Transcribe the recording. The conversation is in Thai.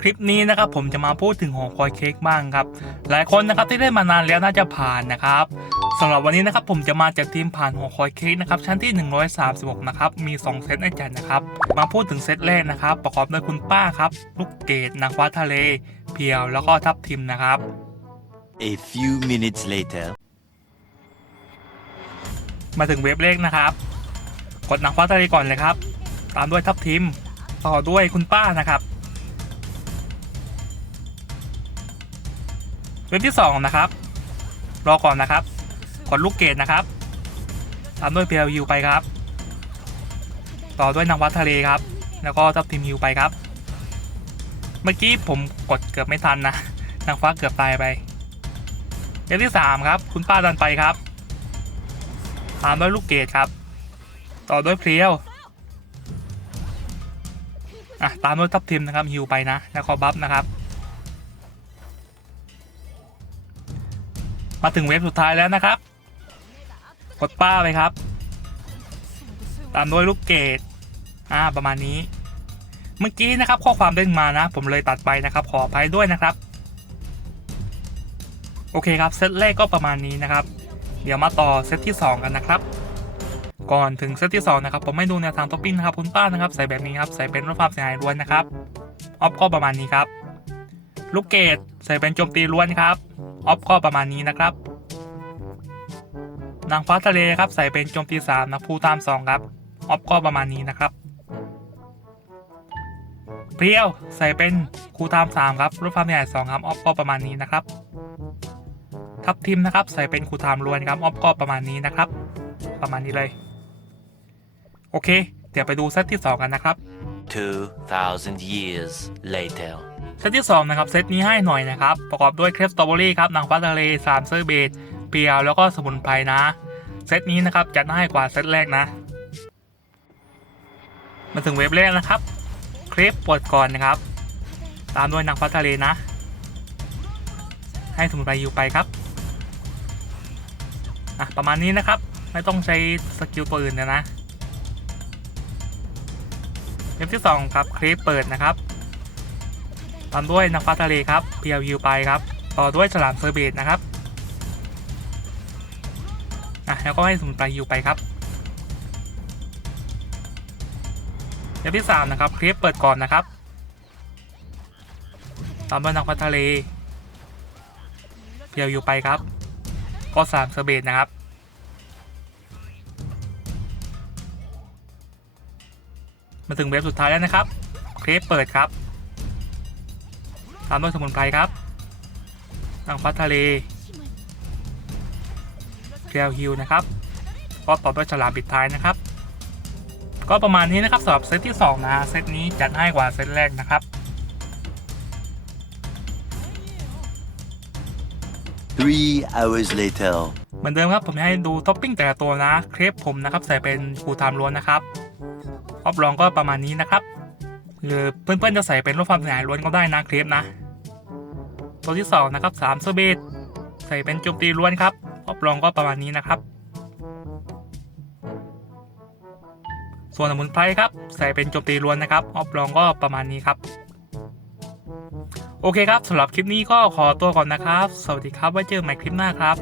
คลิปนี้นะครับผมจะมาพูดถึงหอคอยเค้กบ้างครับ หลายคนนะครับที่เล่นมานานแล้วน่าจะผ่านนะครับสำหรับวันนี้นะครับผมจะมาจากทีมผ่านหอคอยเค้กนะครับชั้นที่ 136 นะครับมี 2 เซตให้จัดนะครับ มาพูดถึงเซตแรกนะครับ ประกอบด้วยคุณป้าครับลูกเกดนางฟ้าทะเล เพียวแล้วก็ทับทิมนะครับ A few minutes later. มาถึงเว็บเลขนะครับ กดนางฟ้าทะเลก่อนเลยครับ ตามด้วยทับทิม ต่อด้วยคุณป้านะครับ เว็บที่สองนะครับ รอก่อนนะครับ กดลูกเกดนะครับ ตามด้วยเพียวฮิวไปครับ ต่อด้วยนางฟ้าทะเลครับ แล้วก็ทับทิมฮิวไปครับ เมื่อกี้ผมกดเกือบไม่ทันนะ นางฟ้าเกือบตายไปเว็บที่สามครับ คุณป้าดันไปครับ ตามด้วยลูกเกดครับ ต่อด้วยเพลียวอะตามด้วยทับทิมนะครับฮิวไปนะ แล้วก็บัฟนะครับ มาถึงเว็บสุดท้ายแล้วนะครับ กดป้าไปครับ ตามด้วยลูกเกดอ่าประมาณนี้ เมื่อกี้นะครับ ข้อความเด้งมานะ ผมเลยตัดไปนะครับ ขออภัยด้วยนะครับ โอเคครับ เซตแรกก็ประมาณนี้นะครับ เดี๋ยวมาต่อเซตที่ 2 กันนะครับ ก่อนถึงเซตที่ 2 นะครับ ผมไม่ดูแนวทางท็อปปิ้งนะครับคุณป้านะครับ ใส่แบบนี้ครับ ใส่เป็นลดความเสียหายล้วนนะครับ ออฟก็ประมาณนี้ครับ ลูกเกด ใส่เป็นโจมตีล้วนครับ ออฟก็ประมาณนี้นะครับ นางฟ้าทะเลครับใส่เป็นโจมตี3นะผู้ตาม2ครับ ออฟก็ประมาณนี้นะครับเพียวใส่เป็นครูตาม3ครับลดความเสียหาย2ครับ ออฟก็ประมาณนี้นะครับ ทับทิมนะครับ ใส่เป็นครูไทม์ล้วนครับ ออฟก็ประมาณนี้นะครับ ประมาณนี้เลย โอเค เดี๋ยวไปดูเซตที่2กันนะครับ 2,000 years later. เซตที่ 2 นะครับ เซตนี้ให้หน่อยนะครับ ประกอบด้วยเครปสตรอเบอรี่ครับนางฟ้าทะเลสามเซอร์เบดเปียวแล้วก็สมุนไพรนะ เซตนี้นะครับจัดให้กว่าเซตแรกนะ มาถึงเว็บแรกนะครับ เครปปิดก่อนนะครับ ตามด้วยนางฟ้าทะเลนะ ให้สมุนไพรอยู่ไปครับอะประมาณนี้นะครับ ไม่ต้องใช้สกิลตัวอื่นนะนะเว็บที่ 2 ครับคลิปเปิดนะครับ ตามด้วยนางฟ้าทะเลครับเพียวฮิวไปครับ ต่อด้วยฉลามเซอร์เบตนะครับอะแล้วก็ให้สมุนไพรฮิวไปครับเว็บที่3นะครับคลิปเปิดก่อนนะครับ ตามด้วยนางฟ้าทะเลเพียวฮิวไปครับ ก็สามเซอร์เบตนะครับมาถึงเว็บสุดท้ายแล้วนะครับเครปเปิดครับ ตามด้วยสมุนไพรครับนางฟ้าทะเลเกลียวฮิวนะครับก็ต่อด้วยฉลามปิดท้ายนะครับ ก็ประมาณนี้นะครับสำหรับเซตที่ 2 นะเซตนี้จัดให้กว่าเซตแรกนะครับ Three hours later. เหมือนเดิมครับผมให้ดูท็อปปิ้งแต่ละตัวนะ เครปผมนะครับใส่เป็นฟูทามล้วนนะครับออฟลองก็ประมาณนี้นะครับ หรือเพื่อนๆจะใส่เป็นรูปความเสียหายล้วนก็ได้นะเครปนะ ตัวที่2นะครับ3เซอร์เบตใส่เป็นโจมตีล้วนครับออฟลองก็ประมาณนี้นะครับ ส่วนสมุนไพรครับ ใส่เป็นโจมตีล้วนนะครับออฟลองก็ประมาณนี้ครับ โอเคครับสำหรับคลิปนี้ก็ขอตัวก่อนนะครับ สวัสดีครับไว้เจอกันใหม่คลิปหน้าครับ